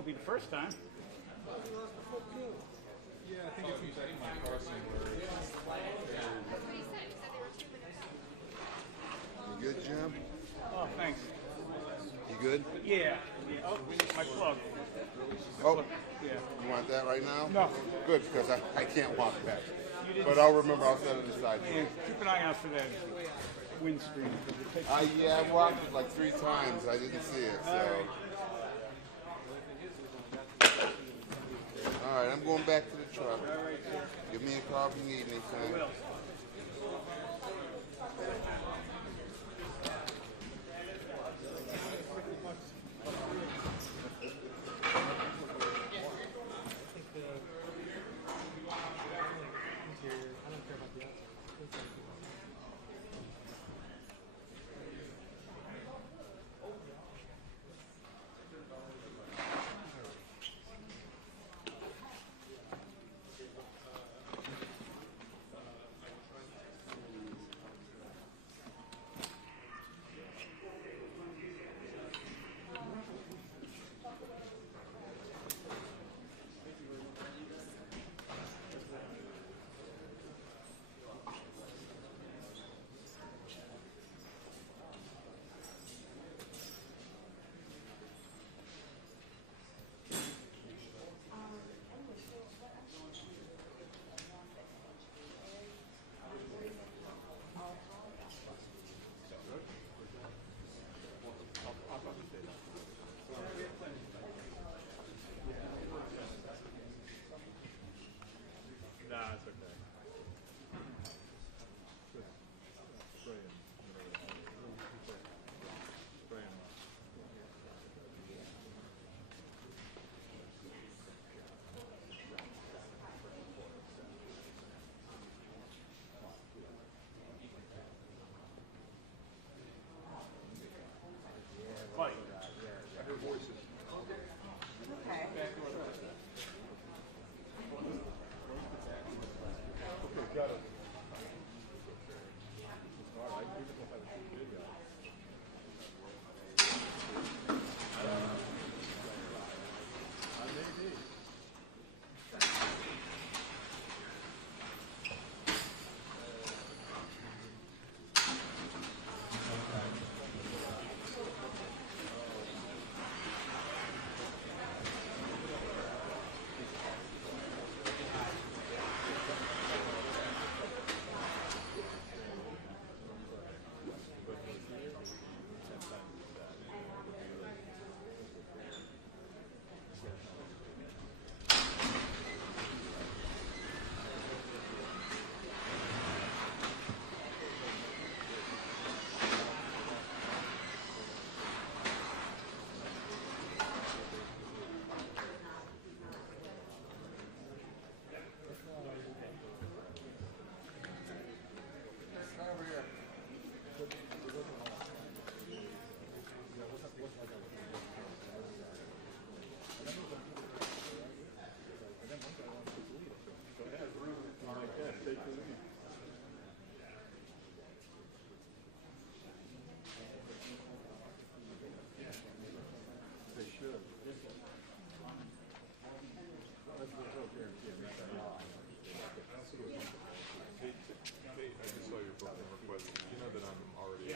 Won't be the first time. Yeah, I think it's in my car somewhere. You good, Jim? Oh, thanks. You good? Yeah. Oh, my plug. Oh, Yeah. you want that right now? No. Good, because I can't walk back. You didn't. But I'll remember, I'll set it aside. Yeah, keep an eye out for that windscreen. Yeah, I walked it like 3 times. I didn't see it, so. All right, I'm going back to the truck. Give me a call if you need anything.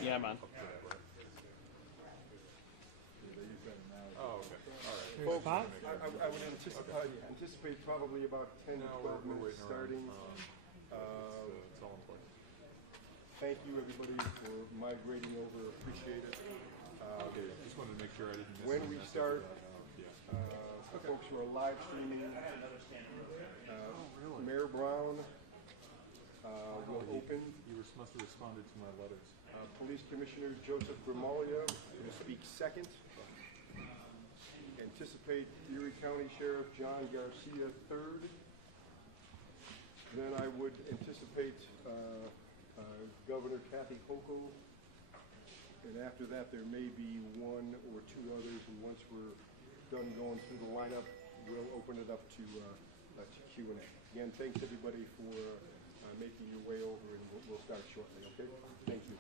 Yeah, man. Oh, okay. All right. Folks, I would anticipate probably about 10 to 12 minutes starting. It's all important. Thank you, everybody, for migrating over. Appreciate it. Okay, just wanted to make sure I didn't miss When we anything. start, for folks who are live streaming, Mayor Brown will open. You must have responded to my letters. Police Commissioner Joseph Grimalia will speak second. Anticipate Erie County Sheriff John Garcia third. Then I would anticipate Governor Kathy Hochul. And after that, there may be 1 or 2 others. And once we're done going through the lineup, we'll open it up to Q&A. Again, thanks everybody for making your way over, and we'll start shortly, okay? Thank you.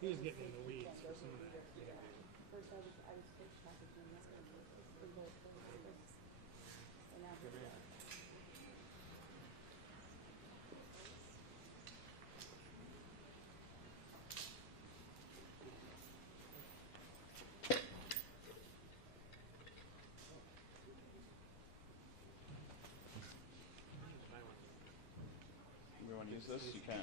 He was getting in the weeds for some of that. First, I was first talking to him yesterday. We both and now You want to use this? You can.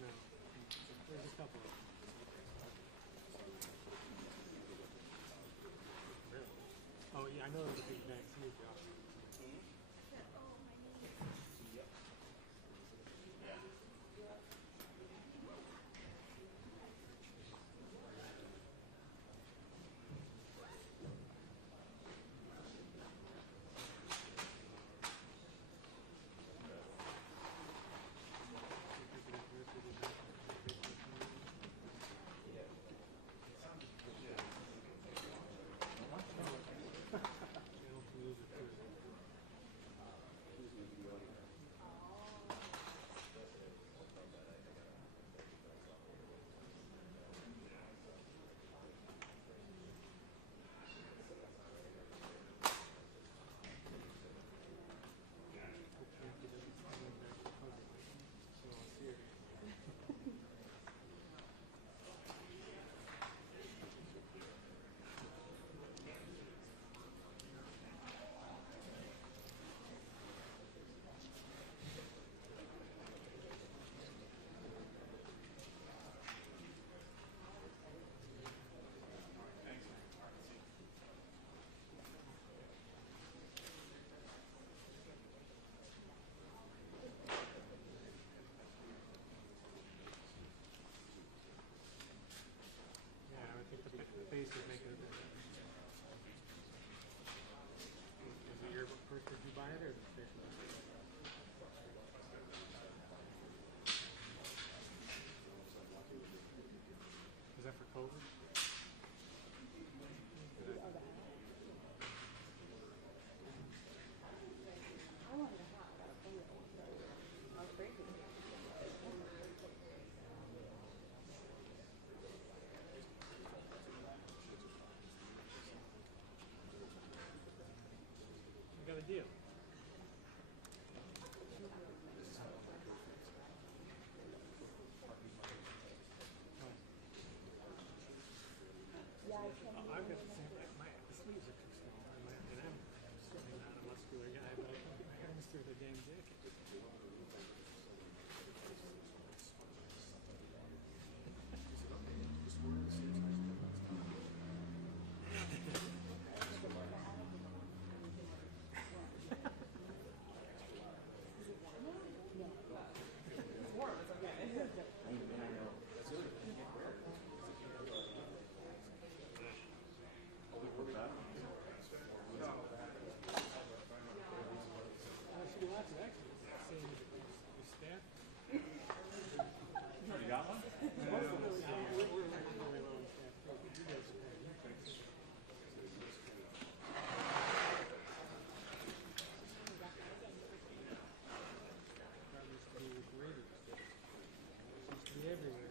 No. There's a couple. Really? Oh yeah, I know there's a big vaccine job. Yeah, I think the face would make a difference. Is it your first, did you buy it or the fish? Is that for COVID? I wanted a hot dog. I was crazy. I got a deal. Yeah, I can. I've got the same, the sleeves are too small, and I'm certainly not a muscular guy, but I got this through the damn jacket. She laughs actually, saying the staff. You got one? We're really low on staff too. You guys are great. That used to be with radio. It used to be everywhere.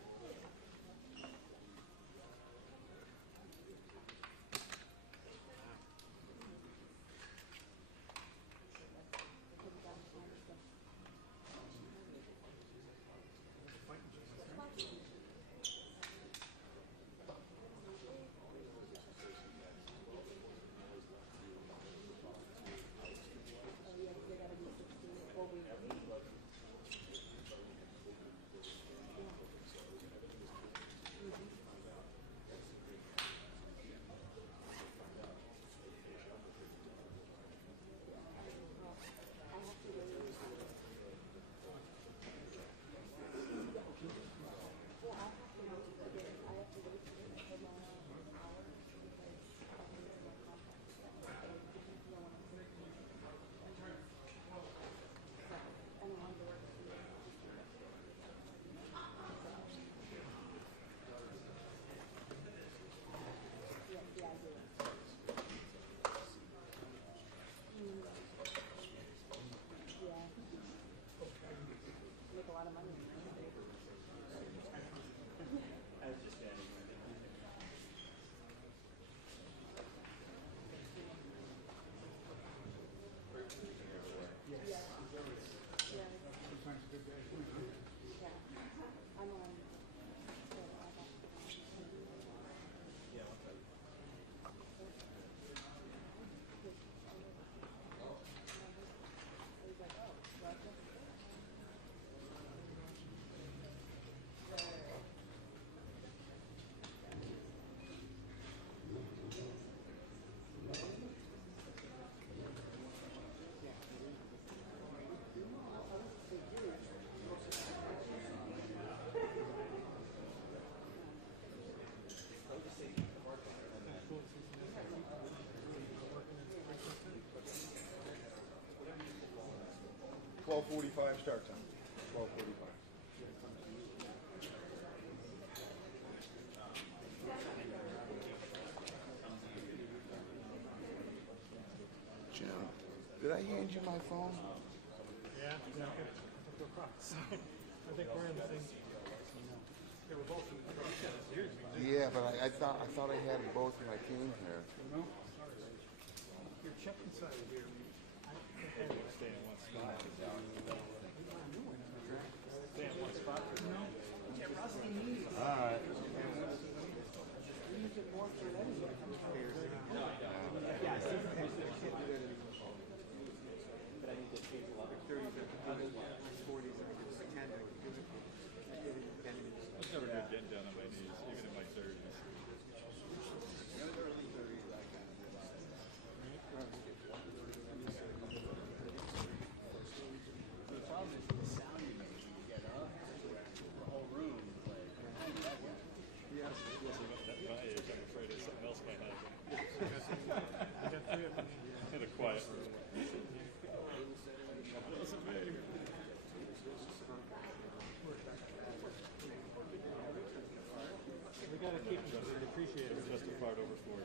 12:45 start time. 12:45. Jim, did I hand you my phone? Yeah, no, I think we're across. I think we're in the same. Yeah, we're both in the same. Yeah, but I thought I had them both when I came here. No, sorry. You're check inside here. Stay in one spot. Stay in one spot. All right. It's never good getting down on my knees, even in my 30s. The problem is the sound you make when you get up. The whole room is like. At my age, I'm afraid something else might happen. I got three of them. In a quiet room. Listen, babe. We gotta keep them, we appreciate it. Just a part over 40.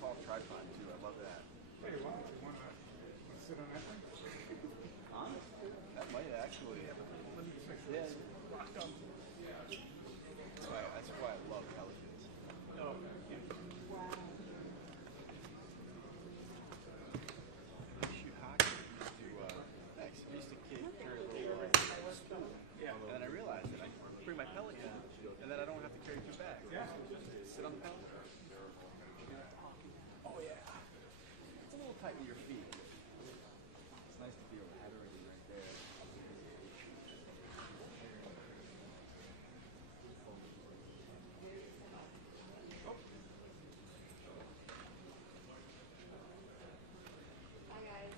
Tall tripod too. I love that. Hey, why don't you want to sit on that thing? Honestly, that might actually. Let me just make sure. Yeah. That's why I love Pelicans. Wow. Shoot hockey. We used to carry a little stool. Yeah. And then I realized that I bring my Pelican, and then I don't have to carry two bags. Yeah. Sit on the Pelican. Oh yeah. It's a little tight with your feet. It's nice to feel laterally right there. Hi guys.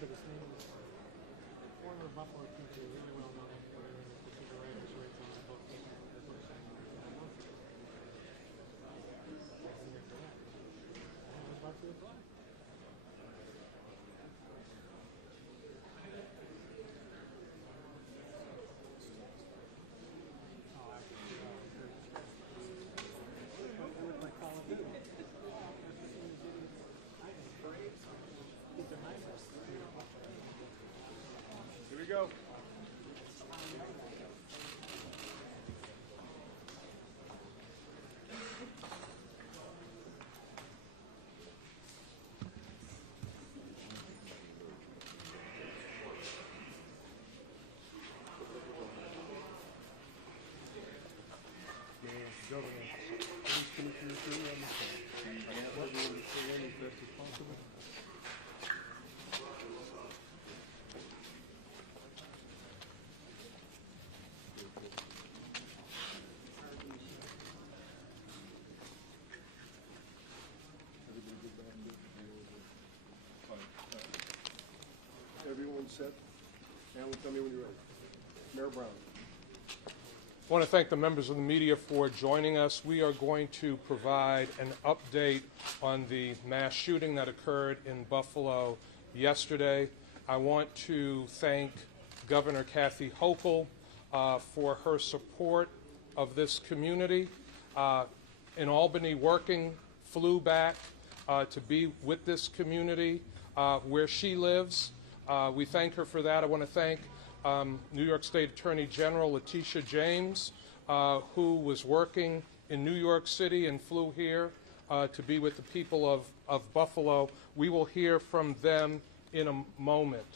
but his name is former Buffalo teacher, really well known for the civil rights rates on the book. About to apply. Here we go. Everyone set? Alan, tell me when you're ready. Mayor Brown. I want to thank the members of the media for joining us. We are going to provide an update on the mass shooting that occurred in Buffalo yesterday. I want to thank Governor Kathy Hochul for her support of this community. In Albany, flew back to be with this community where she lives. We thank her for that. I want to thank New York State Attorney General Letitia James, who was working in New York City and flew here to be with the people of Buffalo. We will hear from them in a moment.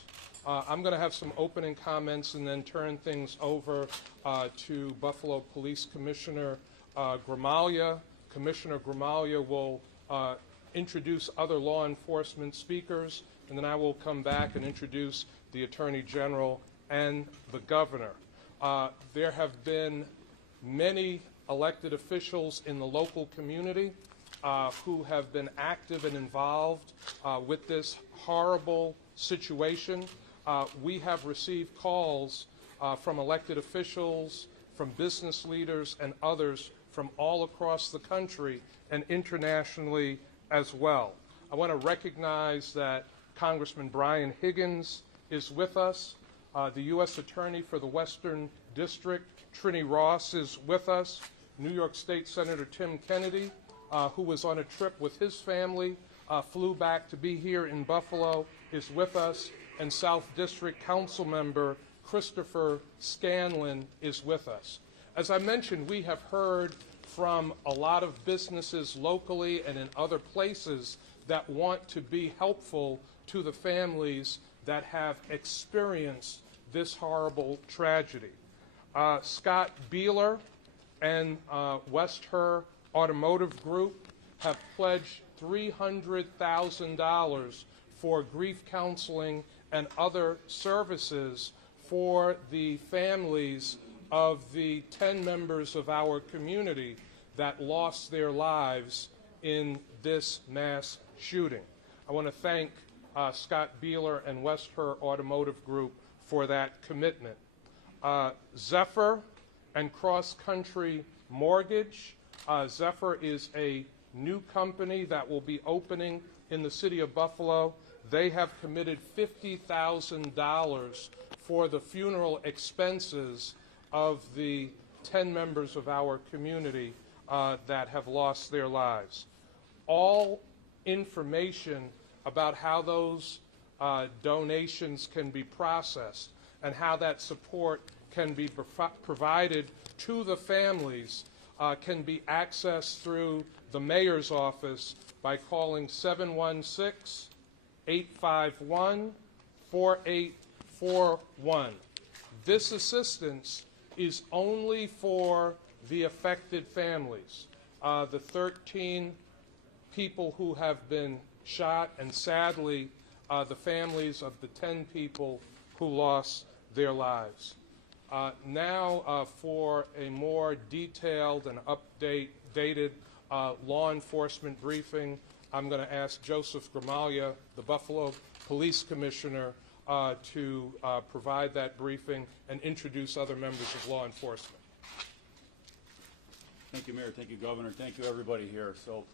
I'm going to have some opening comments and then turn things over to Buffalo Police Commissioner Gramaglia. Commissioner Gramaglia will introduce other law enforcement speakers, and then I will come back and introduce the Attorney General and the Governor. There have been many elected officials in the local community who have been active and involved with this horrible situation. We have received calls from elected officials, from business leaders, and others from all across the country and internationally as well. I want to recognize that Congressman Brian Higgins is with us. The U.S. Attorney for the Western District, Trini Ross, is with us. New York State Senator Tim Kennedy, who was on a trip with his family, flew back to be here in Buffalo, is with us. And South District Council Member Christopher Scanlon is with us. As I mentioned, we have heard from a lot of businesses locally and in other places that want to be helpful to the families that have experienced this horrible tragedy. Scott Beeler and West Her Automotive Group have pledged $300,000 for grief counseling and other services for the families of the 10 members of our community that lost their lives in this mass shooting. I want to thank Scott Beeler and West Her Automotive Group for that commitment. Zephyr and Cross Country Mortgage. Zephyr is a new company that will be opening in the city of Buffalo. They have committed $50,000 for the funeral expenses of the 10 members of our community that have lost their lives. All information about how those donations can be processed and how that support can be provided to the families can be accessed through the mayor's office by calling 716-851-4841. This assistance is only for the affected families, the 13 people who have been shot, and sadly, the families of the 10 people who lost their lives. Now, for a more detailed and updated law enforcement briefing, I'm going to ask Joseph Gramaglia, the Buffalo police commissioner to provide that briefing and introduce other members of law enforcement. Thank you, Mayor. Thank you, Governor. Thank you, everybody here. So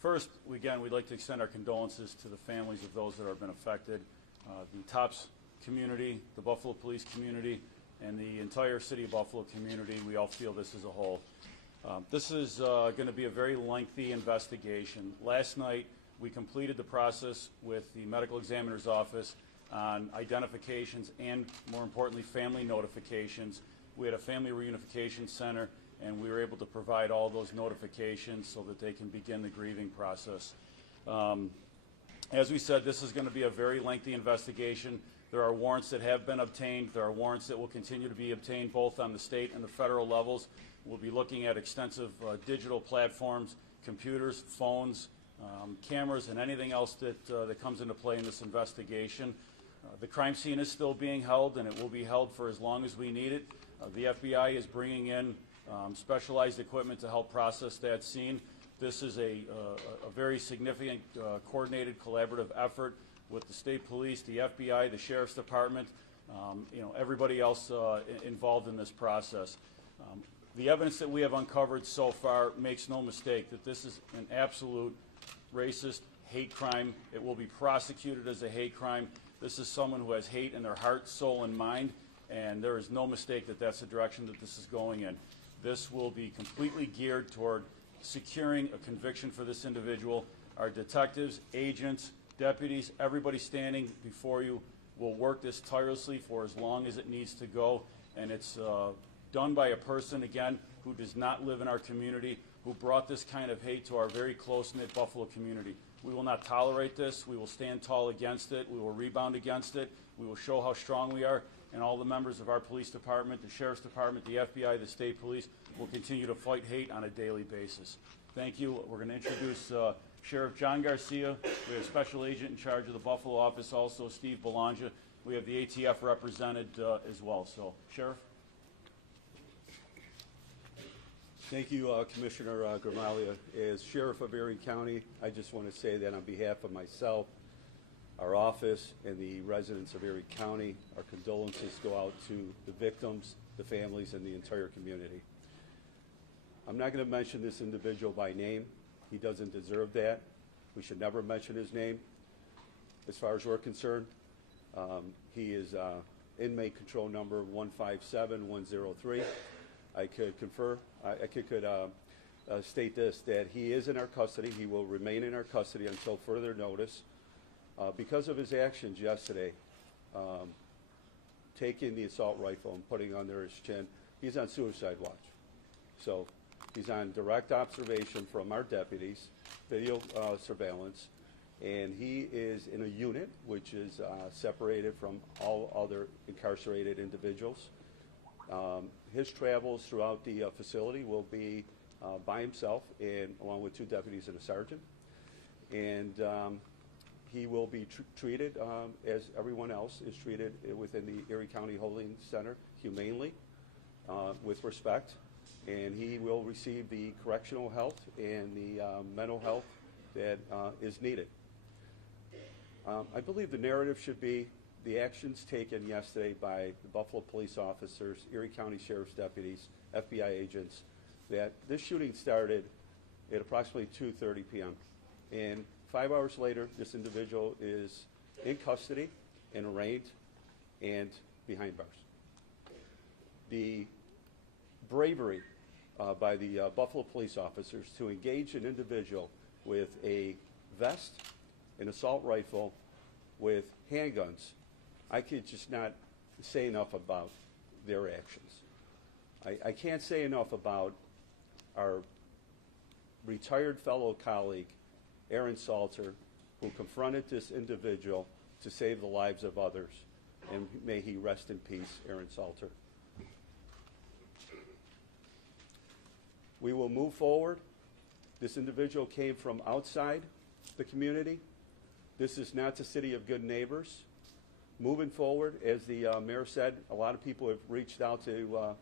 first, again, we'd like to extend our condolences to the families of those that have been affected, the TOPS community, the Buffalo police community, and the entire city of Buffalo community. We all feel this as a whole. This is going to be a very lengthy investigation. Last night, we completed the process with the medical examiner's office on identifications and, more importantly, family notifications. We had a family reunification center, and we were able to provide all those notifications so that they can begin the grieving process. As we said, this is going to be a very lengthy investigation. There are warrants that have been obtained. There are warrants that will continue to be obtained both on the state and the federal levels. We'll be looking at extensive digital platforms, computers, phones, cameras, and anything else that comes into play in this investigation. The crime scene is still being held, and it will be held for as long as we need it. The FBI is bringing in specialized equipment to help process that scene. This is a very significant, coordinated, collaborative effort with the state police, the FBI, the sheriff's department, everybody else involved in this process. The evidence that we have uncovered so far makes no mistake that this is an absolute racist hate crime. It will be prosecuted as a hate crime. This is someone who has hate in their heart, soul, and mind, and there is no mistake that that's the direction that this is going in. This will be completely geared toward securing a conviction for this individual. Our detectives, agents, deputies, everybody standing before you will work this tirelessly for as long as it needs to go, and it's done by a person, again, who does not live in our community, who brought this kind of hate to our very close-knit Buffalo community. We will not tolerate this. We will stand tall against it. We will rebound against it. We will show how strong we are, and all the members of our police department, the sheriff's department, the FBI, the state police will continue to fight hate on a daily basis. Thank you. We're going to introduce Sheriff John Garcia. We have Special Agent in charge of the Buffalo office, also Steve Belongia. We have the ATF represented as well. So, Sheriff. Thank you, Commissioner Gramalia. As Sheriff of Erie County, I just want to say that on behalf of myself, our office, and the residents of Erie County, our condolences go out to the victims, the families, and the entire community. I'm not going to mention this individual by name. He doesn't deserve that. We should never mention his name. As far as we're concerned, he is inmate control number 157103. I could state this, that he is in our custody. He will remain in our custody until further notice. Because of his actions yesterday, taking the assault rifle and putting it under his chin, he's on suicide watch. So he's on direct observation from our deputies, video surveillance, and he is in a unit which is separated from all other incarcerated individuals. His travels throughout the facility will be by himself, and along with 2 deputies and a sergeant. And he will be treated as everyone else is treated within the Erie County Holding Center, humanely, with respect. And he will receive the correctional health and the mental health that is needed. I believe the narrative should be the actions taken yesterday by the Buffalo police officers, Erie County Sheriff's deputies, FBI agents, that this shooting started at approximately 2:30 p.m. And 5 hours later, this individual is in custody and arraigned and behind bars. The bravery by the Buffalo police officers to engage an individual with a vest, an assault rifle, with handguns, I could just not say enough about their actions. I can't say enough about our retired fellow colleague, Aaron Salter, who confronted this individual to save the lives of others. And may he rest in peace, Aaron Salter. We will move forward. This individual came from outside the community. This is not the city of good neighbors. Moving forward, as the mayor said, a lot of people have reached out to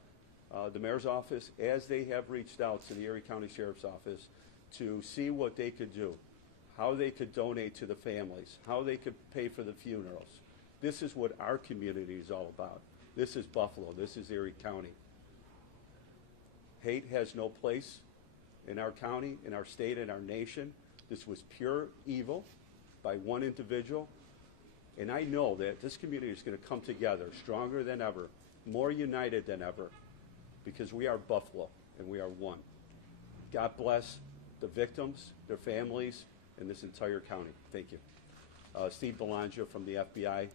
the mayor's office, as they have reached out to the Erie County Sheriff's Office, to see what they could do. how they could donate to the families, how they could pay for the funerals. This is what our community is all about. This is Buffalo. This is Erie County. Hate has no place in our county, in our state, in our nation. This was pure evil by one individual. And I know that this community is going to come together stronger than ever, more united than ever, because we are Buffalo and we are one. God bless the victims, their families, and this entire county. Thank you. Steve Belangio from the FBI.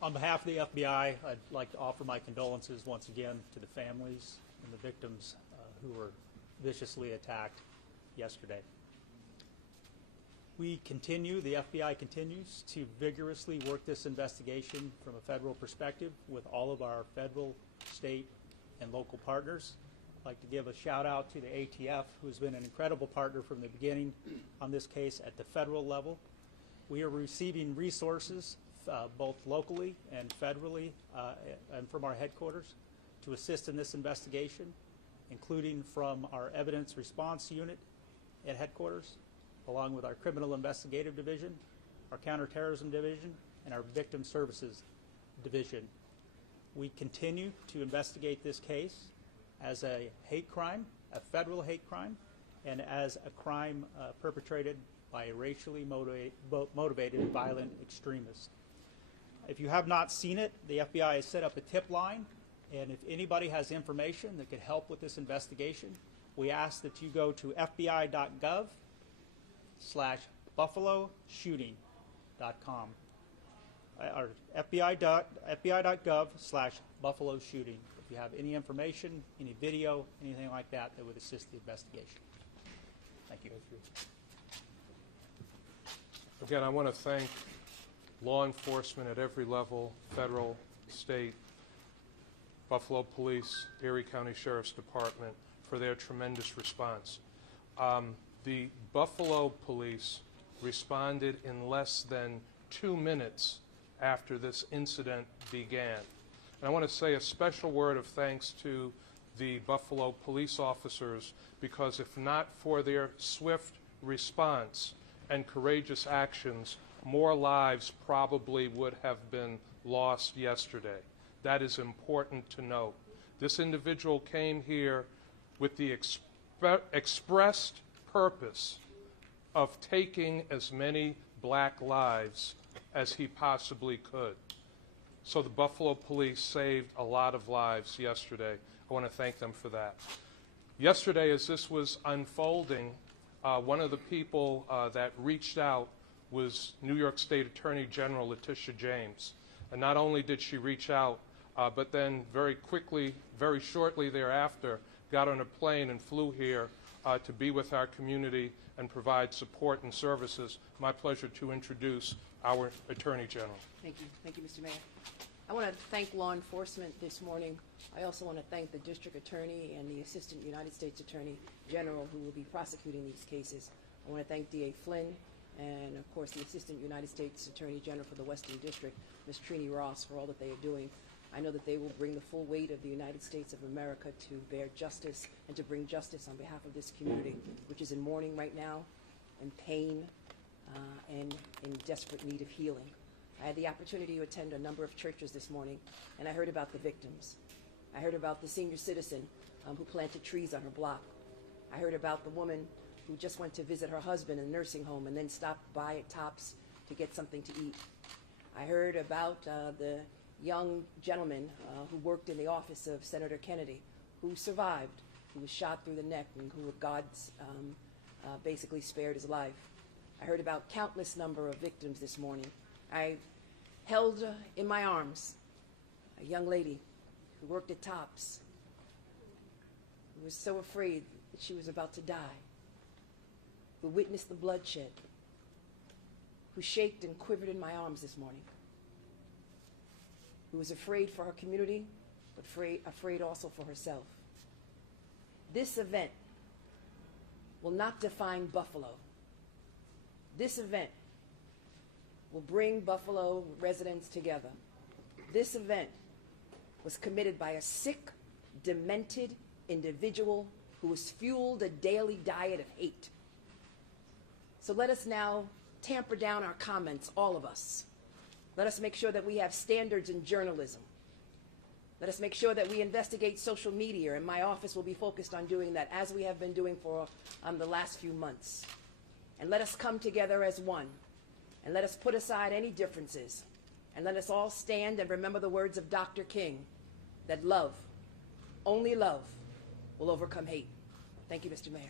On behalf of the FBI, I'd like to offer my condolences once again to the families and the victims who were viciously attacked yesterday. The FBI continues to vigorously work this investigation from a federal perspective with all of our federal, state, and local partners. I'd like to give a shout out to the ATF, who's been an incredible partner from the beginning on this case at the federal level. We are receiving resources both locally and federally and from our headquarters to assist in this investigation, including from our evidence response unit at headquarters, along with our criminal investigative division, our counterterrorism division, and our victim services division. We continue to investigate this case as a hate crime, a federal hate crime, and as a crime perpetrated by a racially motivated violent extremist. If you have not seen it, the FBI has set up a tip line, and if anybody has information that could help with this investigation, we ask that you go to fbi.gov/buffaloshooting.com or fbi.gov/buffaloshooting if you have any information, any video, anything like that that would assist the investigation. Thank you. Again, I want to thank law enforcement at every level, federal, state, Buffalo Police, Erie County Sheriff's Department, for their tremendous response. The Buffalo Police responded in less than 2 minutes after this incident began. And I want to say a special word of thanks to the Buffalo police officers, because if not for their swift response and courageous actions, more lives probably would have been lost yesterday. That is important to note. This individual came here with the expressed purpose of taking as many black lives as he possibly could. So the Buffalo Police saved a lot of lives yesterday. I want to thank them for that. Yesterday, as this was unfolding, one of the people that reached out was New York State Attorney General Letitia James. And not only did she reach out, but then very quickly, very shortly thereafter, got on a plane and flew here to be with our community and provide support and services. My pleasure to introduce our Attorney General. Thank you. Thank you, Mr. Mayor. I want to thank law enforcement this morning. I also want to thank the District Attorney and the Assistant United States Attorney General who will be prosecuting these cases. I want to thank D.A. Flynn and, of course, the Assistant United States Attorney General for the Western District, Ms. Trini Ross, for all that they are doing. I know that they will bring the full weight of the United States of America to bear justice and to bring justice on behalf of this community, which is in mourning right now, in pain, and in desperate need of healing. I had the opportunity to attend a number of churches this morning, and I heard about the victims. I heard about the senior citizen who planted trees on her block. I heard about the woman who just went to visit her husband in a nursing home and then stopped by at Tops to get something to eat. I heard about the young gentleman who worked in the office of Senator Kennedy, who survived, who was shot through the neck, and who God's basically spared his life. I heard about countless number of victims this morning. I held in my arms a young lady who worked at Tops, who was so afraid that she was about to die, who witnessed the bloodshed, who shaked and quivered in my arms this morning, who was afraid for her community, but afraid also for herself. This event will not define Buffalo. This event will bring Buffalo residents together. This event was committed by a sick, demented individual who has fueled a daily diet of hate. So let us now tamper down our comments, all of us. Let us make sure that we have standards in journalism. Let us make sure that we investigate social media, and my office will be focused on doing that, as we have been doing for the last few months. And let us come together as one, and let us put aside any differences, and let us all stand and remember the words of Dr. King, that love, only love, will overcome hate. Thank you, Mr. Mayor.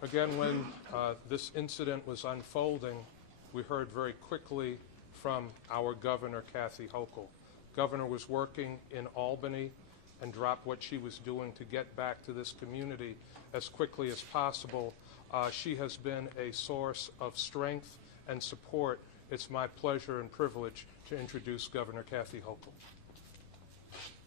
Again, when this incident was unfolding, we heard very quickly from our governor, Kathy Hochul. Governor was working in Albany and dropped what she was doing to get back to this community as quickly as possible. She has been a source of strength and support. It's my pleasure and privilege to introduce Governor Kathy Hochul.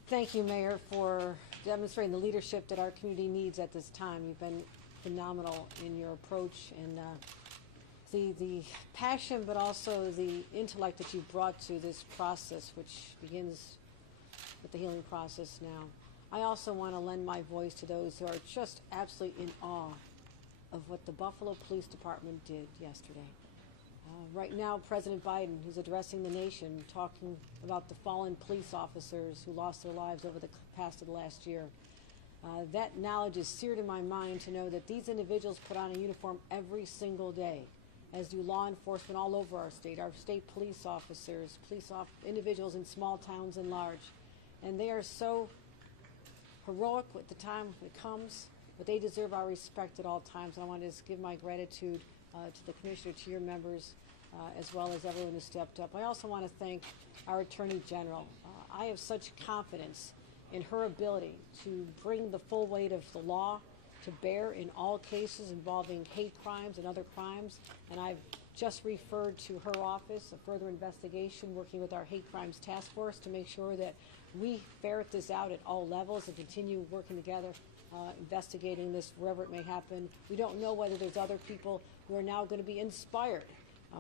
Thank you, Mayor, for demonstrating the leadership that our community needs at this time. You've been phenomenal in your approach and the passion, but also the intellect that you've brought to this process, which begins with the healing process now. I also want to lend my voice to those who are just absolutely in awe of what the Buffalo Police Department did yesterday. Right now, President Biden, who's addressing the nation, talking about the fallen police officers who lost their lives over the past of the last year. That knowledge is seared in my mind to know that these individuals put on a uniform every single day, as do law enforcement all over our state police officers, individuals in small towns and large. And they are so heroic at the time it comes, but they deserve our respect at all times. And I want to just give my gratitude to the Commissioner, to your members, as well as everyone who stepped up. I also want to thank our Attorney General. I have such confidence in her ability to bring the full weight of the law to bear in all cases involving hate crimes and other crimes. And I've just referred to her office a further investigation, working with our Hate Crimes Task Force to make sure that we ferret this out at all levels and continue working together, investigating this wherever it may happen. We don't know whether there's other people who are now going to be inspired,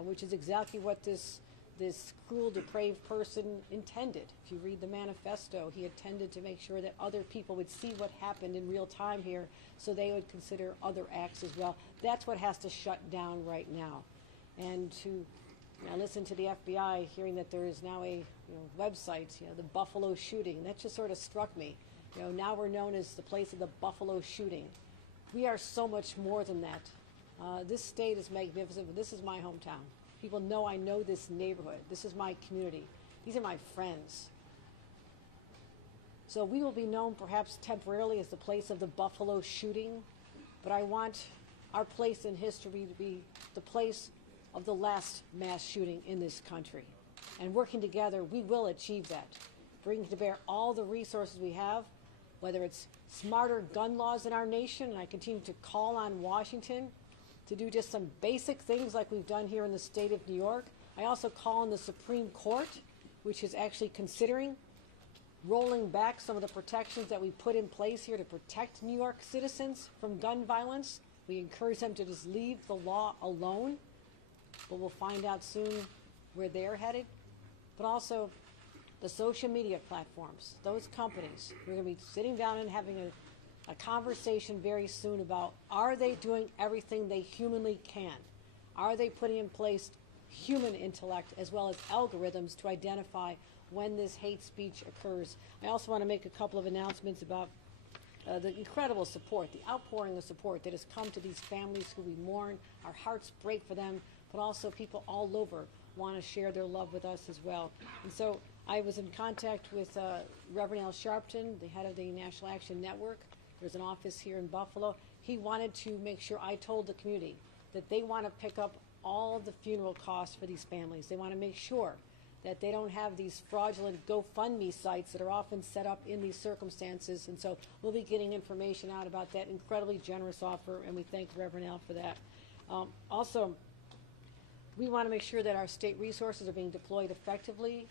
which is exactly what this cruel, depraved person intended. If you read the manifesto, he intended to make sure that other people would see what happened in real time here, so they would consider other acts as well. That's what has to shut down right now. And to listen to the FBI, hearing that there is now a website, the Buffalo shooting, that just sort of struck me. Now we're known as the place of the Buffalo shooting. We are so much more than that. This state is magnificent, but this is my hometown. People know I know this neighborhood. This is my community. These are my friends. So we will be known perhaps temporarily as the place of the Buffalo shooting, but I want our place in history to be the place of the last mass shooting in this country. And working together, we will achieve that. Bringing to bear all the resources we have, whether it's smarter gun laws in our nation, and I continue to call on Washington to do just some basic things like we've done here in the state of New York. I also call on the Supreme Court, which is actually considering rolling back some of the protections that we put in place here to protect New York citizens from gun violence. We encourage them to just leave the law alone, but we'll find out soon where they're headed. But also the social media platforms, those companies, we're going to be sitting down and having a conversation very soon about, are they doing everything they humanly can? Are they putting in place human intellect as well as algorithms to identify when this hate speech occurs? I also want to make a couple of announcements about the incredible support, the outpouring of support that has come to these families who we mourn. Our hearts break for them, but also people all over want to share their love with us as well. And so I was in contact with Reverend Al Sharpton, the head of the National Action Network. There's an office here in Buffalo. He wanted to make sure I told the community that they want to pick up all the funeral costs for these families. They want to make sure that they don't have these fraudulent GoFundMe sites that are often set up in these circumstances. And so we'll be getting information out about that incredibly generous offer, and we thank Reverend Al for that. Also, we want to make sure that our state resources are being deployed effectively.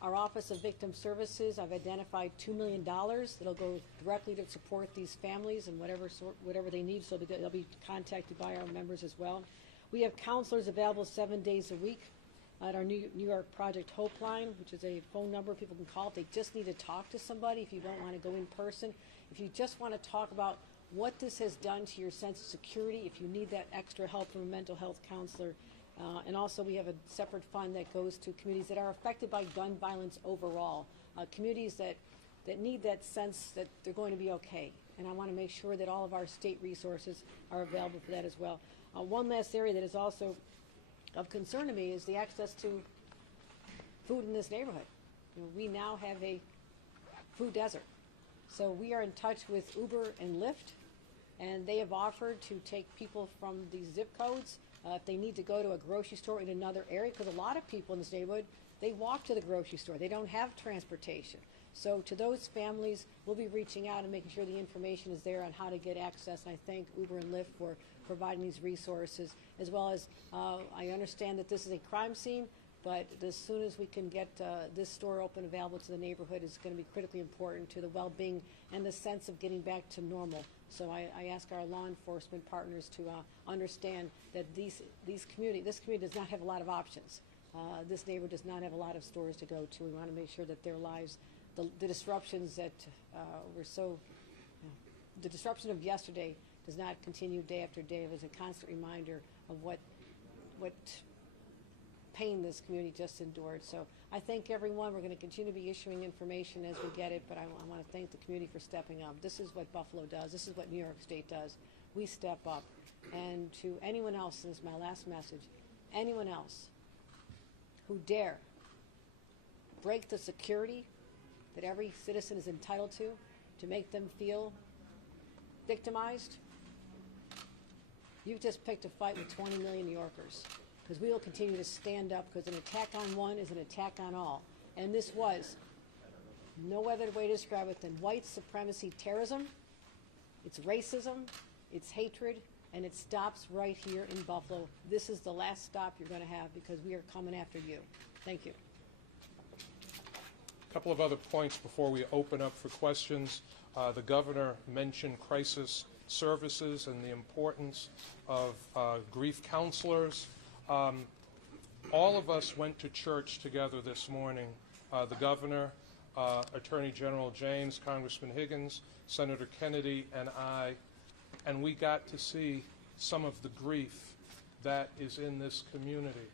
Our Office of Victim Services, I've identified $2 million that'll go directly to support these families and whatever they need, so they'll be contacted by our members as well. We have counselors available 7 days a week. at our New York Project Hope line, which is a phone number people can call if they just need to talk to somebody, if you don't want to go in person, if you just want to talk about what this has done to your sense of security, if you need that extra help from a mental health counselor. And also we have a separate fund that goes to communities that are affected by gun violence overall, communities that need that sense that they're going to be okay. And I want to make sure that all of our state resources are available for that as well. One last area that is also of concern to me is the access to food in this neighborhood. You know, we now have a food desert. So we are in touch with Uber and Lyft, and they have offered to take people from these zip codes if they need to go to a grocery store in another area, because a lot of people in this neighborhood, they walk to the grocery store. They don't have transportation. So to those families, we'll be reaching out and making sure the information is there on how to get access. And I thank Uber and Lyft for providing these resources, as well as I understand that this is a crime scene, but as soon as we can get this store open, available to the neighborhood, is going to be critically important to the well-being and the sense of getting back to normal. So I ask our law enforcement partners to understand that this community does not have a lot of options. This neighborhood does not have a lot of stores to go to. We want to make sure that their lives, the disruptions that the disruption of yesterday does not continue day after day. It was a constant reminder of what pain this community just endured. So I thank everyone. We're going to continue to be issuing information as we get it, but I want to thank the community for stepping up. This is what Buffalo does. This is what New York State does. We step up. And to anyone else, and this is my last message, anyone else who dare break the security that every citizen is entitled to make them feel victimized, you've just picked a fight with 20 million New Yorkers. Because we will continue to stand up, because an attack on one is an attack on all. And this was no other way to describe it than white supremacy terrorism. It's racism, it's hatred, and it stops right here in Buffalo. This is the last stop you're going to have, because we are coming after you. Thank you. A couple of other points before we open up for questions. The governor mentioned crisis services and the importance of grief counselors. All of us went to church together this morning. The governor, Attorney General James, Congressman Higgins, Senator Kennedy, and I, and we got to see some of the grief that is in this community,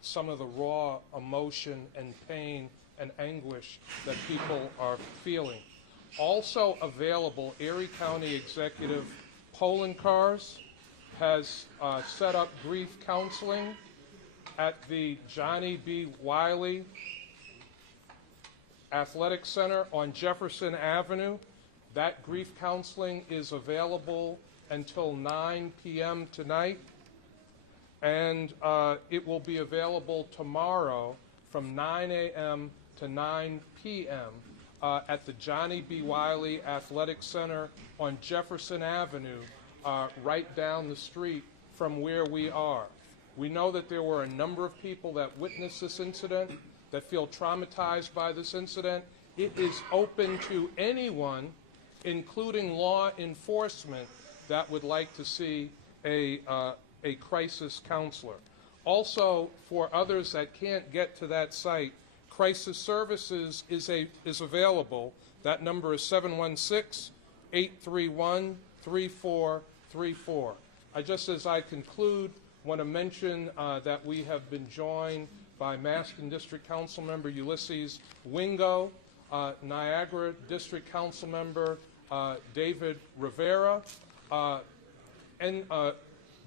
some of the raw emotion and pain and anguish that people are feeling. Also available, Erie County Executive Poland Cars has set up grief counseling at the Johnny B. Wiley Athletic Center on Jefferson Avenue. That grief counseling is available until 9 p.m. tonight, and it will be available tomorrow from 9 a.m. to 9 p.m. At the Johnny B. Wiley Athletic Center on Jefferson Avenue, right down the street from where we are. We know that there were a number of people that witnessed this incident, that feel traumatized by this incident. It is open to anyone, including law enforcement, that would like to see a crisis counselor. Also, for others that can't get to that site, crisis services is available. That number is 716-831-3434. Just as I conclude, want to mention that we have been joined by Maston District Council Member Ulysses Wingo, Niagara District Council Member David Rivera, and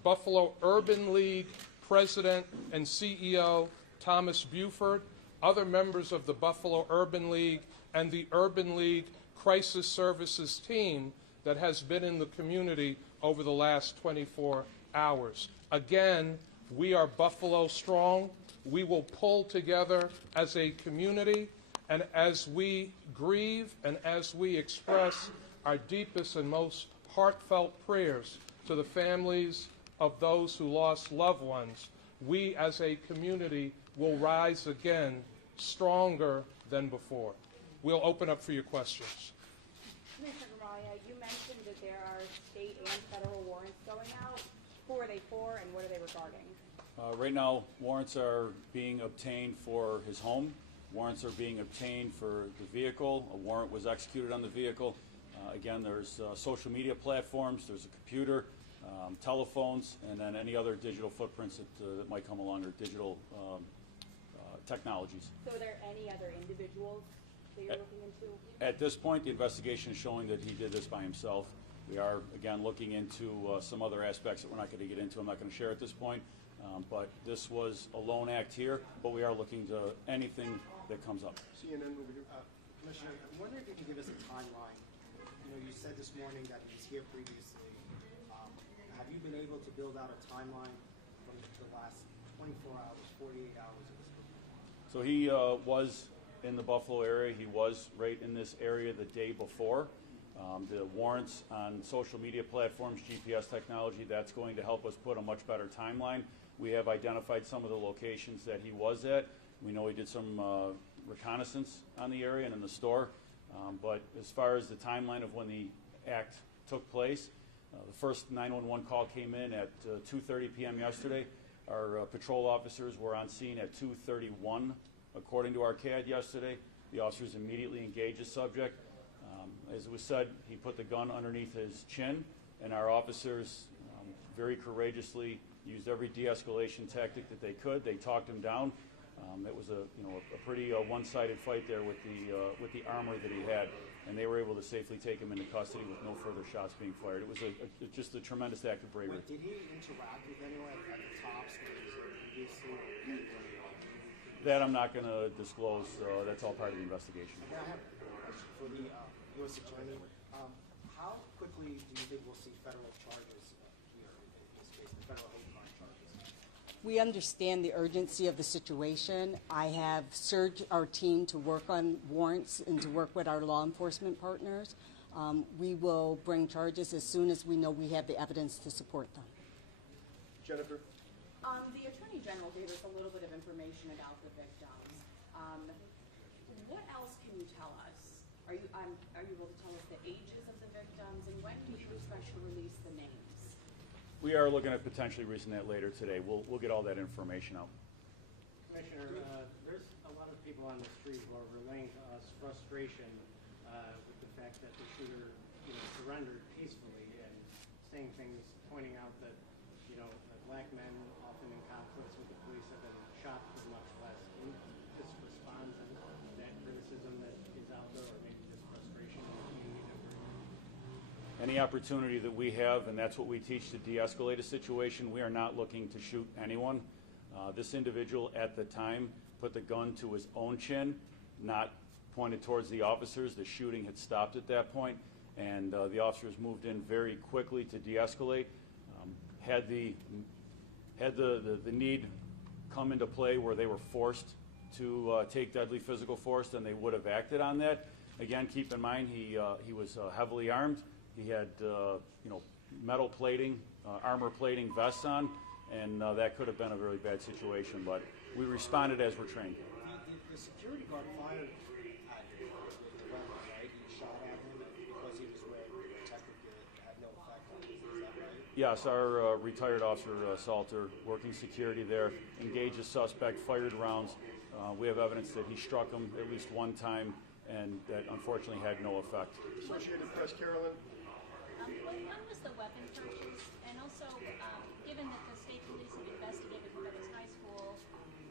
Buffalo Urban League President and CEO Thomas Buford, other members of the Buffalo Urban League, and the Urban League Crisis Services team that has been in the community over the last 24 hours. Again, we are Buffalo strong. We will pull together as a community, and as we grieve and as we express our deepest and most heartfelt prayers to the families of those who lost loved ones, we as a community will rise again stronger than before. We'll open up for your questions. Commissioner Gramaglia, you mentioned that there are state and federal warrants going out. Who are they for, and what are they regarding? Right now, warrants are being obtained for his home. Warrants are being obtained for the vehicle. A warrant was executed on the vehicle. Again, there's social media platforms, there's a computer, telephones, and then any other digital footprints that might come along, or digital technologies. So are there any other individuals that you're looking into? At this point, the investigation is showing that he did this by himself. We are, again, looking into some other aspects that we're not going to get into. I'm not going to share at this point. But this was a lone act here, but we are looking to anything that comes up. CNN over here. Commissioner, I'm wondering if you can give us a timeline. You know, you said this morning that he was here previously. Have you been able to build out a timeline from the last 24 hours, 48 hours of this movement? So he was in the Buffalo area. He was right in this area the day before. The warrants on social media platforms, GPS technology, that's going to help us put a much better timeline. We have identified some of the locations that he was at. We know he did some reconnaissance on the area and in the store. But as far as the timeline of when the act took place, the first 911 call came in at 2:30 p.m. yesterday. Our patrol officers were on scene at 2:31, according to our CAD yesterday. The officers immediately engaged the subject. As it was said, he put the gun underneath his chin, and our officers very courageously used every de-escalation tactic that they could. They talked him down. It was a pretty one-sided fight there with the armor that he had, and they were able to safely take him into custody with no further shots being fired. It was just a tremendous act of bravery. Did he interact with anyone at the tops when he was previously? That I'm not going to disclose. That's all part of the investigation. And I have a question for the U.S. Attorney. How quickly do you think we'll see federal charges here in this case, the federal hate crime charges? We understand the urgency of the situation. I have surged our team to work on warrants and to work with our law enforcement partners. We will bring charges as soon as we know we have the evidence to support them. Jennifer? The Attorney General gave us a little bit of information about the victims. What else can you tell us? Are you able to tell us the ages of the victims, and when do you expect to release the names? We are looking at potentially releasing that later today. We'll get all that information out. Commissioner, there's a lot of people on the street who are relaying to us frustration with the fact that the shooter, surrendered peacefully and saying things, pointing out that, that black men, often in conflicts with the police, have been shot for much less. Can you just respond to that criticism that is out there, or maybe this frustration in the community that we're in? Any opportunity that we have, and that's what we teach to de-escalate a situation, we are not looking to shoot anyone. This individual at the time put the gun to his own chin, not pointed towards the officers. The shooting had stopped at that point, and the officers moved in very quickly to de-escalate. Had the need come into play where they were forced to take deadly physical force, then they would have acted on that. Again, keep in mind he was heavily armed. He had metal plating, armor plating vests on, and that could have been a really bad situation. But we responded as we're trained. The security guard fired at the weapon, right? He shot at him because he was wearing protective gear. It had no effect on him. Is that right? Yes, our retired officer, Salter, working security there, engaged the suspect, fired rounds. We have evidence that he struck him at least one time, and that unfortunately had no effect. Associated Press, Carolyn? When was the weapon purchased? And also, given that the state police have investigated Meadows High School,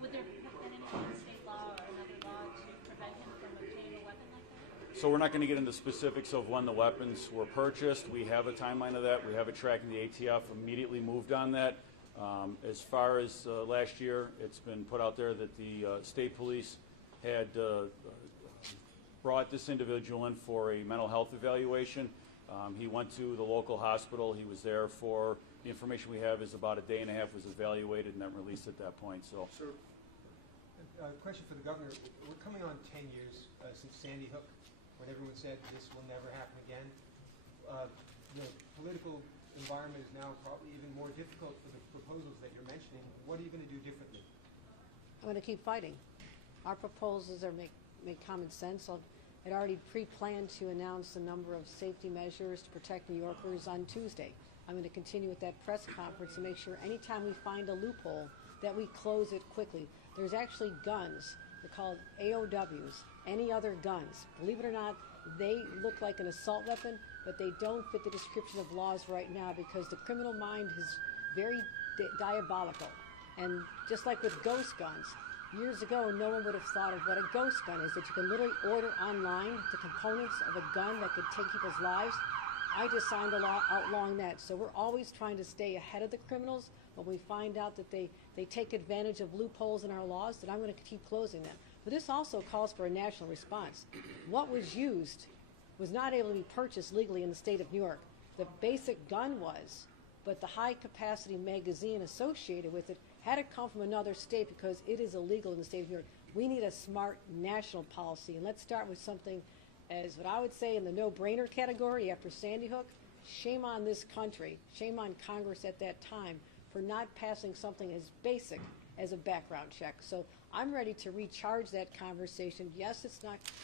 would there have been any state law or another law to prevent him from obtaining a weapon like that? So we're not going to get into specifics of when the weapons were purchased. We have a timeline of that. We have a tracking. The ATF immediately moved on that. As far as last year, it's been put out there that the state police had brought this individual in for a mental health evaluation. He went to the local hospital. He was there for, the information we have is about a day and a half, was evaluated and then released at that point. So, Sir, question for the governor. We're coming on 10 years since Sandy Hook, when everyone said this will never happen again. The political environment is now probably even more difficult for the proposals that you're mentioning. What are you going to do differently? I'm going to keep fighting. Our proposals make common sense. I'd already pre-planned to announce a number of safety measures to protect New Yorkers on Tuesday. I'm going to continue with that press conference to make sure anytime we find a loophole that we close it quickly. There's actually guns. They're called AOWs, any other guns. Believe it or not, they look like an assault weapon, but they don't fit the description of laws right now because the criminal mind is very diabolical. And just like with ghost guns, years ago, no one would have thought of what a ghost gun is, that you can literally order online the components of a gun that could take people's lives. I just signed a law outlawing that. So we're always trying to stay ahead of the criminals. When we find out that they take advantage of loopholes in our laws, then I'm going to keep closing them. But this also calls for a national response. What was used was not able to be purchased legally in the state of New York. The basic gun was, but the high-capacity magazine associated with it had to come from another state because it is illegal in the state of New York. We need a smart national policy, and let's start with something as what I would say in the no-brainer category after Sandy Hook. Shame on this country, shame on Congress at that time for not passing something as basic as a background check. So I'm ready to recharge that conversation. Yes,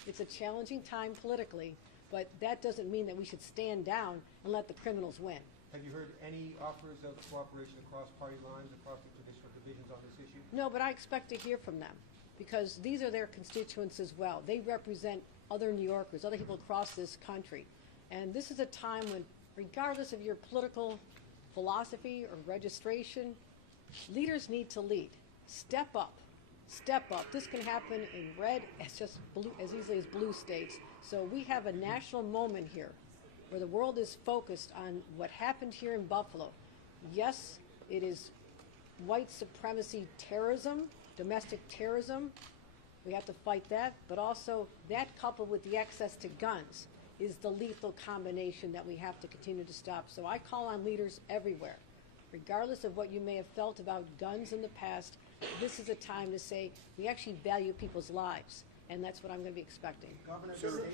it's a challenging time politically, but that doesn't mean that we should stand down and let the criminals win. Have you heard any offers of cooperation across party lines, across the district divisions on this issue? No, but I expect to hear from them because these are their constituents as well. They represent other New Yorkers, other people across this country. And this is a time when, regardless of your political philosophy or registration, leaders need to lead. Step up. Step up. This can happen in red as easily as blue states. So we have a national moment here where the world is focused on what happened here in Buffalo. Yes, it is white supremacy terrorism, domestic terrorism. We have to fight that, but also that coupled with the access to guns is the lethal combination that we have to continue to stop. So I call on leaders everywhere. Regardless of what you may have felt about guns in the past, this is a time to say we actually value people's lives, and that's what I'm going to be expecting. Governor, Governor, on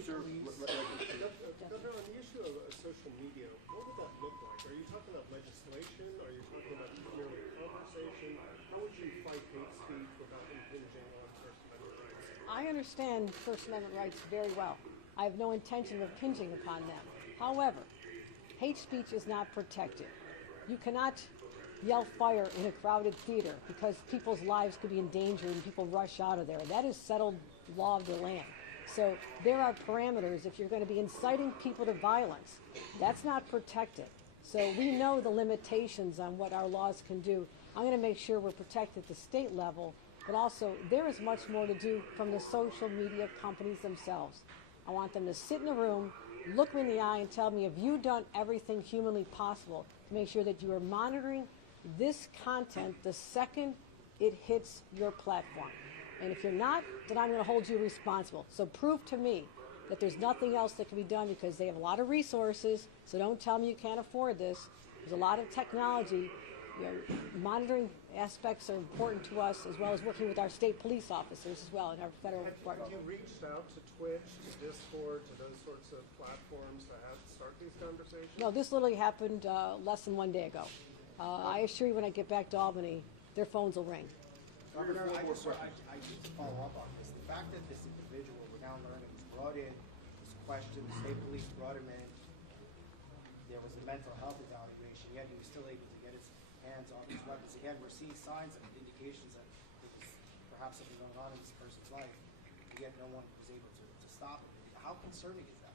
the issue of social media, what would that look like? Are you talking about legislation? Are you talking about merely conversation? How would you fight hate speech without impinging on First Amendment rights? I understand First Amendment rights very well. I have no intention of impinging upon them. However, hate speech is not protected. You cannot yell fire in a crowded theater because people's lives could be in danger and people rush out of there. That is settled law of the land. So there are parameters. If you're going to be inciting people to violence, that's not protected. So we know the limitations on what our laws can do. I'm going to make sure we're protected at the state level, but also there is much more to do from the social media companies themselves. I want them to sit in a room, look me in the eye and tell me, have you done everything humanly possible to make sure that you are monitoring this content the second it hits your platform? And if you're not, then I'm going to hold you responsible. So prove to me that there's nothing else that can be done because they have a lot of resources, so don't tell me you can't afford this. There's a lot of technology. Monitoring aspects are important to us, as well as working with our state police officers as well and our federal department. Have you reached out to Twitch, to Discord, to those sorts of platforms to start these conversations? No, this literally happened less than 1 day ago. I assure you when I get back to Albany, their phones will ring. Governor, I need to follow up on this. The fact that this individual, we're now learning, was brought in, was questioned, the state police brought him in, there was a mental health evaluation, yet he was still able to get his hands on these weapons. Again, we're seeing signs and indications that there was perhaps something going on in this person's life, yet no one was able to stop it. How concerning is that?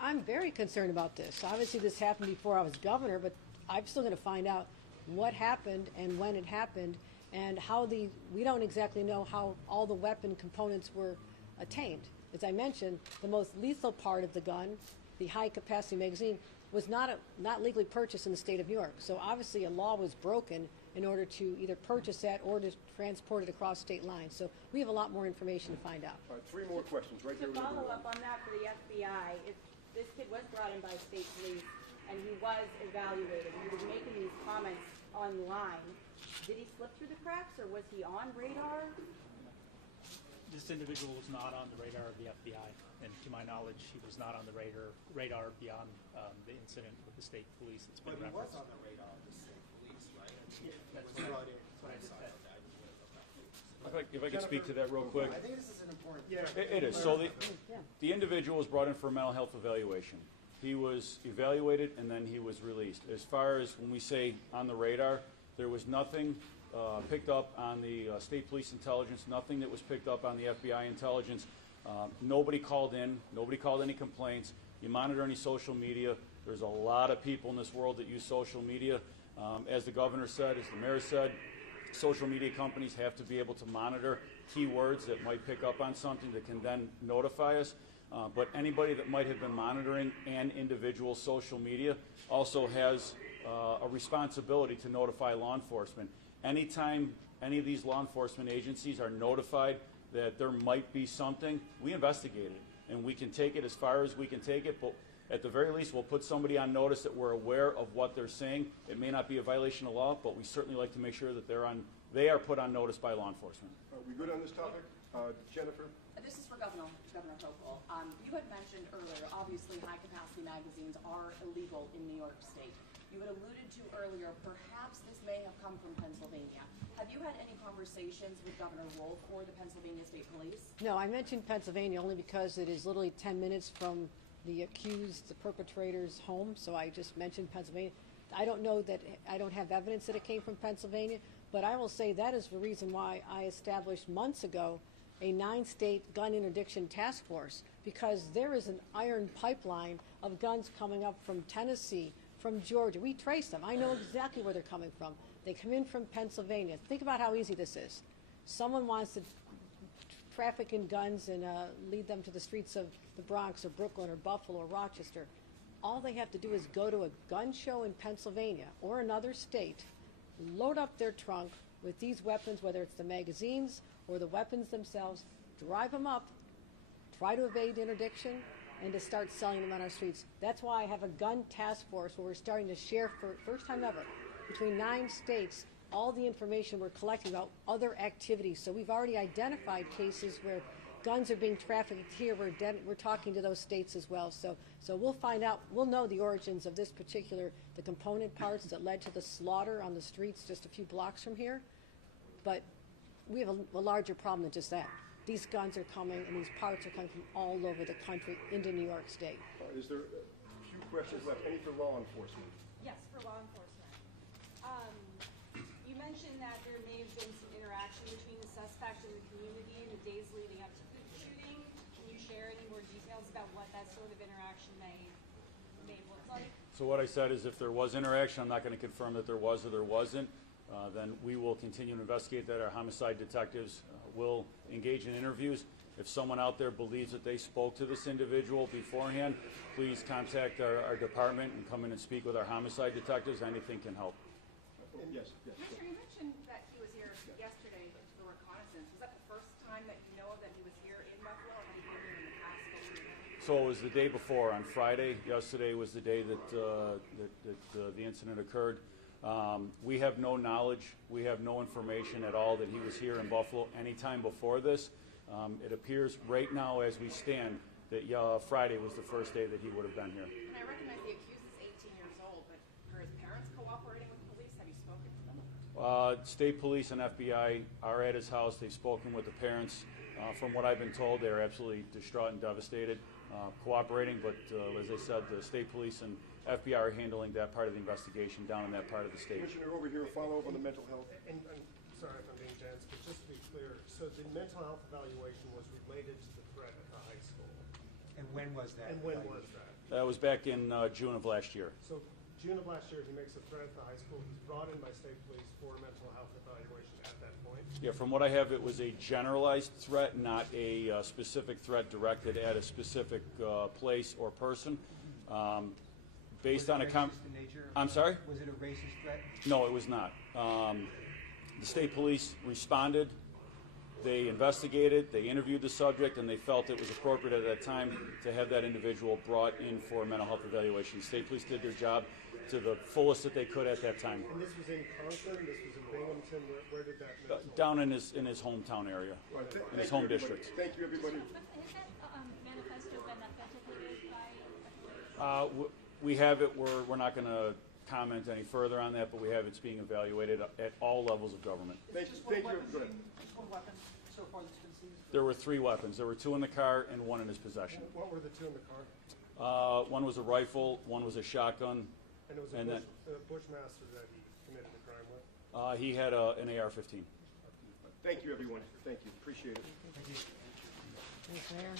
I'm very concerned about this. Obviously, this happened before I was governor, but I'm still going to find out what happened and when it happened and how we don't exactly know how all the weapon components were attained. As I mentioned, the most lethal part of the gun, the high-capacity magazine, was not legally purchased in the state of New York. So obviously a law was broken in order to either purchase that or to transport it across state lines. So we have a lot more information to find out. All right, 3 more questions right there. To follow up on that for the FBI, if this kid was brought in by state police and he was evaluated, he was making these comments online, did he slip through the cracks or was he on radar? This individual was not on the radar of the FBI, and to my knowledge, he was not on the radar beyond the incident with the state police. That's been referenced. But he was on the radar of the state police, right? That's brought in. what I just said. If I could speak to that real quick. I think this is an important. It is. So the individual was brought in for a mental health evaluation. He was evaluated and then he was released. As far as when we say on the radar, there was nothing picked up on the state police intelligence, nothing that was picked up on the FBI intelligence. Nobody called in, nobody called any complaints. You monitor any social media. There's a lot of people in this world that use social media. As the governor said, as the mayor said, social media companies have to be able to monitor keywords that might pick up on something that can then notify us. But anybody that might have been monitoring an individual social media also has a responsibility to notify law enforcement. Anytime any of these law enforcement agencies are notified that there might be something, we investigate it. And we can take it as far as we can take it, but at the very least, we'll put somebody on notice that we're aware of what they're saying. It may not be a violation of law, but we certainly like to make sure that they are put on notice by law enforcement. Are we good on this topic? Jennifer? This is for Governor Hochul. You had mentioned earlier, obviously, high-capacity magazines are illegal in New York State. You had alluded to earlier, perhaps this may have come from Pennsylvania. Have you had any conversations with Governor Wolf or the Pennsylvania State Police? No, I mentioned Pennsylvania only because it is literally 10 minutes from the accused, the perpetrator's home, so I just mentioned Pennsylvania. I don't know that, I don't have evidence that it came from Pennsylvania, but I will say that is the reason why I established months ago a 9-state gun interdiction task force, because there is an iron pipeline of guns coming up from Tennessee, from Georgia. We trace them. I know exactly where they're coming from. They come in from Pennsylvania. Think about how easy this is. Someone wants to traffic in guns and lead them to the streets of the Bronx or Brooklyn or Buffalo or Rochester. All they have to do is go to a gun show in Pennsylvania or another state, load up their trunk with these weapons, whether it's the magazines or the weapons themselves, drive them up, try to evade interdiction, and to start selling them on our streets. That's why I have a gun task force where we're starting to share, for first time ever, between 9 states, all the information we're collecting about other activities. So we've already identified cases where guns are being trafficked here. We're talking to those states as well. So we'll find out, we'll know the origins of this particular, the component parts that led to the slaughter on the streets just a few blocks from here. But we have a larger problem than just that. These guns are coming, and these parts are coming from all over the country into New York State. Is there a few questions left? Any for law enforcement? Yes, for law enforcement. You mentioned that there may have been some interaction between the suspect and the community in the days leading up to the shooting. Can you share any more details about what that sort of interaction may look like? So what I said is if there was interaction, I'm not going to confirm that there was or there wasn't. Then we will continue to investigate that. Our homicide detectives will engage in interviews. If someone out there believes that they spoke to this individual beforehand, please contact our department and come in and speak with our homicide detectives. Anything can help. Yes. Commissioner, you mentioned that he was here yesterday for reconnaissance. Was that the first time that you know that he was here in Buffalo, or had he been here in the past? So it was the day before, on Friday. Yesterday was the day that the incident occurred. We have no knowledge, we have no information at all that he was here in Buffalo any time before this. It appears right now as we stand that Friday was the first day that he would have been here. And I recognize the accused is 18 years old, but are his parents cooperating with police? Have you spoken to them? State police and FBI are at his house. They've spoken with the parents. From what I've been told, they're absolutely distraught and devastated, cooperating, but as I said, the state police and FBI are handling that part of the investigation down in that part of the state. Commissioner, over here, a follow-up on the mental health. And sorry if I'm being dense, but just to be clear, so the mental health evaluation was related to the threat at the high school? And when was that? And when was that? That was back in June of last year. So June of last year, he makes a threat at the high school. He's brought in by state police for a mental health evaluation at that point. Yeah, from what I have, it was a generalized threat, not a specific threat directed at a specific place or person. Based on a I'm sorry? Was it a racist threat? No, it was not. The state police responded. They investigated, they interviewed the subject, and they felt it was appropriate at that time to have that individual brought in for a mental health evaluation. State police did their job to the fullest that they could at that time. And this was in Concord? This was in Binghamton? Where did that mental Down in his hometown area, in his home district. Thank you, everybody. Has that manifesto been authenticated by? We have it. We're not going to comment any further on that, but we have it's being evaluated at all levels of government. Thank you. Go ahead. Just one weapon so far that's been seized? There were 3 weapons. There were 2 in the car and 1 in his possession. What were the 2 in the car? One was a rifle, one was a shotgun. And it was a Bushmaster that he committed the crime with? He had an AR-15. Thank you, everyone. Thank you. Appreciate it. Thanks, Mayor.